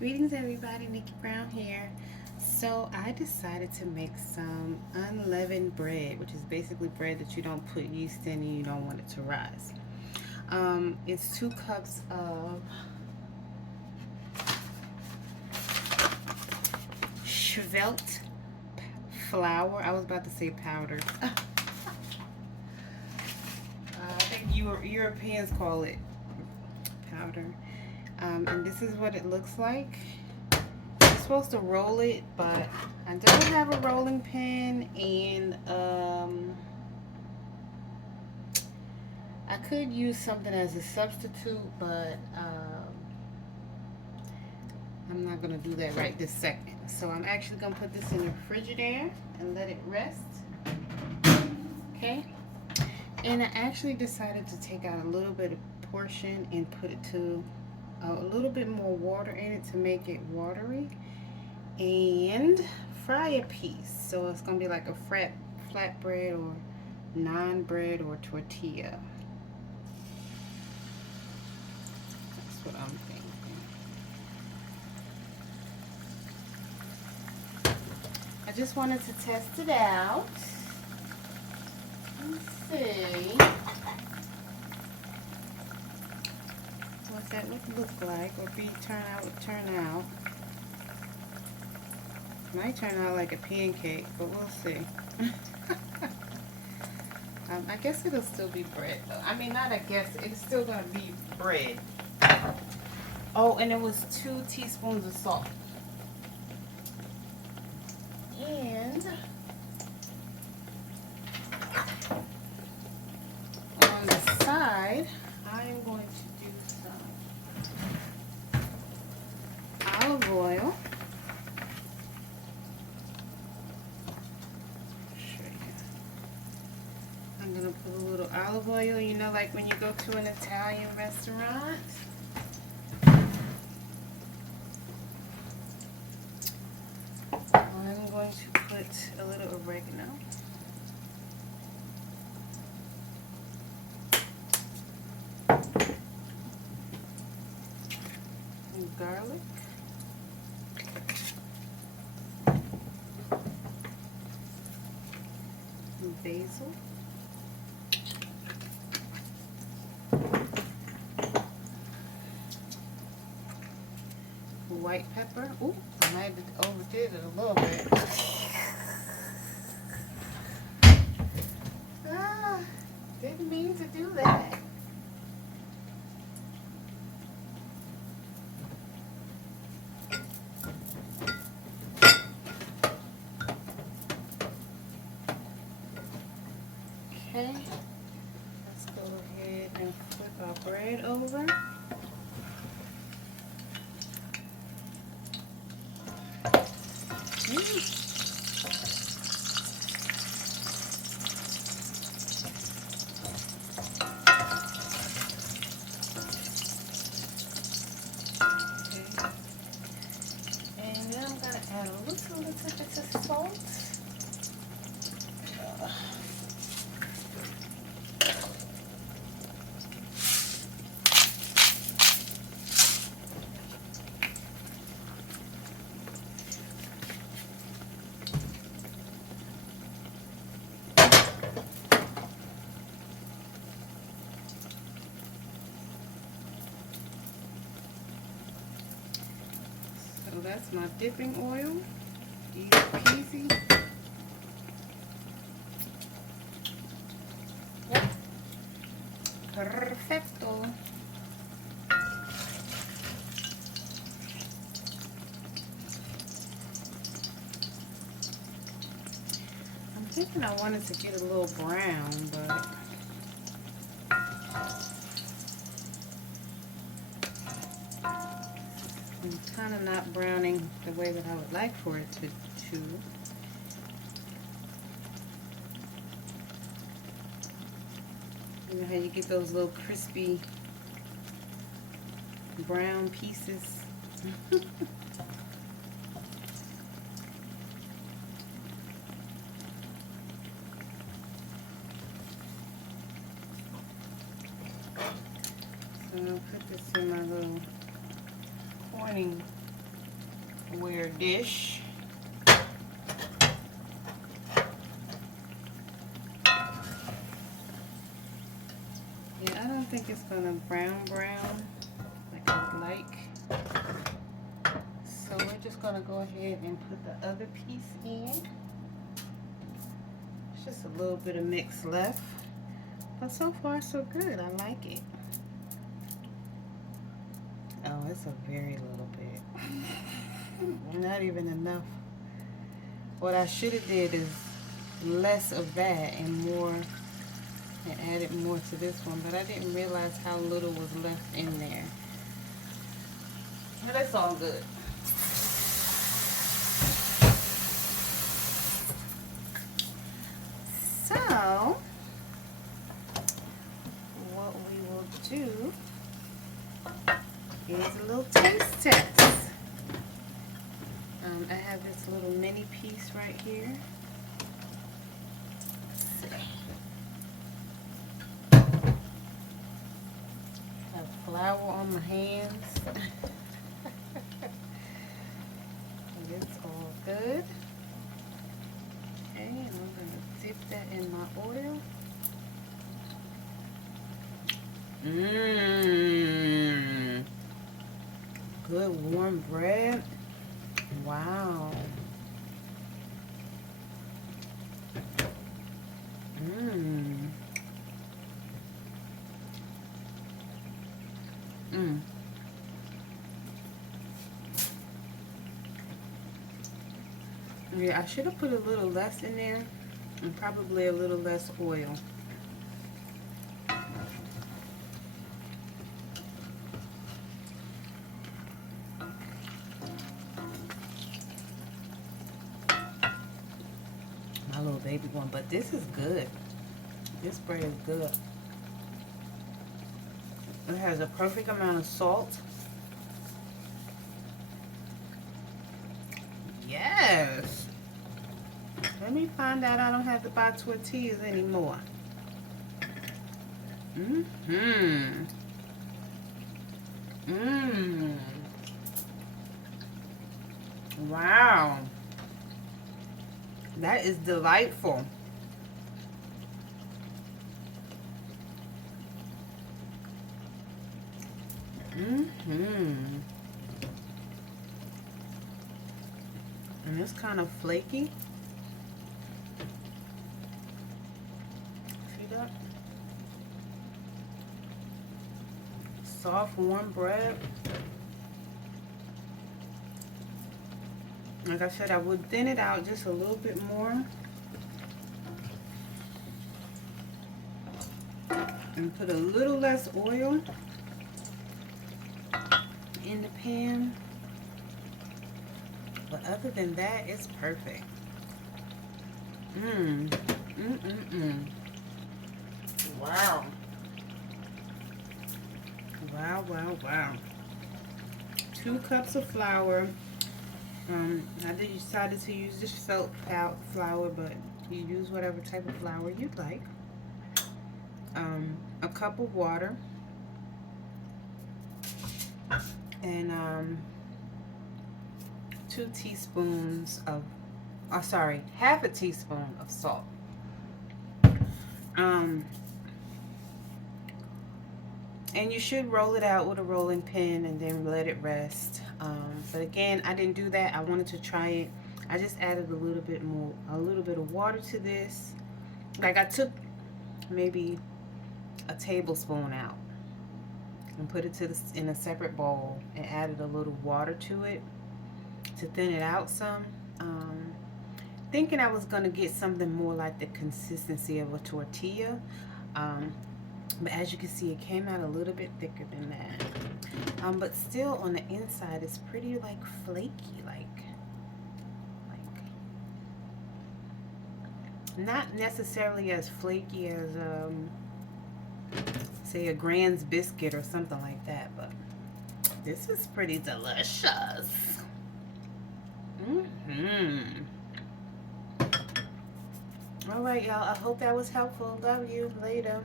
Greetings everybody, Nickie Brown here. So I decided to make some unleavened bread, which is basically bread that you don't put yeast in and you don't want it to rise. It's 2 cups of Schvelt flour. I was about to say powder. I think Europeans call it powder. And this is what it looks like. You're supposed to roll it, but I don't have a rolling pin, and I could use something as a substitute, but I'm not gonna do that right this second. So I'm actually gonna put this in the Frigidaire and let it rest. Okay. And I actually decided to take out a little bit of portion and put it to a little bit more water in it to make it watery, and fry a piece. So it's gonna be like a flat bread or naan bread or tortilla. That's what I'm thinking. I just wanted to test it out. Let's see what that would look like, or turn out. Might turn out like a pancake, but we'll see. I guess it'll still be bread though. I mean, not I guess, it's still gonna be bread. Oh, and it was 2 teaspoons of salt. And on the side, I am going to do some olive oil. I'm going to put a little olive oil, you know, like when you go to an Italian restaurant. I'm going to put a little oregano. And garlic. And basil. White pepper. Ooh, I might have overdid it a little bit. Ah, didn't mean to do that. Okay, let's go ahead and flip our bread over. And then I'm gonna add a little bit of salt. So that's my dipping oil. Easy peasy. Perfecto. I'm thinking I wanted to get a little brown, but I'm kind of not browning the way that I would like for it to. You know how you get those little crispy brown pieces? So I'll put this in my little corning Tupperware dish. Yeah, I don't think it's gonna brown like I would like. So we're just gonna go ahead and put the other piece in. It's just a little bit of mix left. But so far so good. I like it. Oh, it's a very little bit. Not even enough. What I should have did is less of that and more, and added more to this one, but I didn't realize how little was left in there. But that's all good. So, what we will do is a little taste test. I have this little mini piece right here. Let's see. I have flour on my hands. It's all good. Okay, and I'm going to dip that in my oil. Mmm. Good warm bread. Wow. Mmm. Mmm. Yeah, I should have put a little less in there and probably a little less oil. My little baby one, but this is good. This bread is good. It has a perfect amount of salt. Yes. Let me find out I don't have to buy tortillas anymore. Mmm. Mmm. Wow. That is delightful. And it's kind of flaky. See that? Soft, warm bread. Like I said, I would thin it out just a little bit more. And put a little less oil in the pan. But other than that, it's perfect. Wow. Wow, wow, wow. 2 cups of flour. I decided to use this felt flour, but you use whatever type of flour you'd like. A cup of water. And 2 teaspoons of, half a teaspoon of salt. And you should roll it out with a rolling pin and then let it rest. But again, I didn't do that. I wanted to try it. I just added a little bit of water to this. Like I took maybe a tablespoon out and put it in a separate bowl and added a little water to it to thin it out some. Thinking I was gonna get something more like the consistency of a tortilla. But as you can see, it came out a little bit thicker than that. But still on the inside, it's pretty like flaky, like not necessarily as flaky as say a Grand's biscuit or something like that, but this is pretty delicious. All right, y'all. I hope that was helpful. Love you. Later.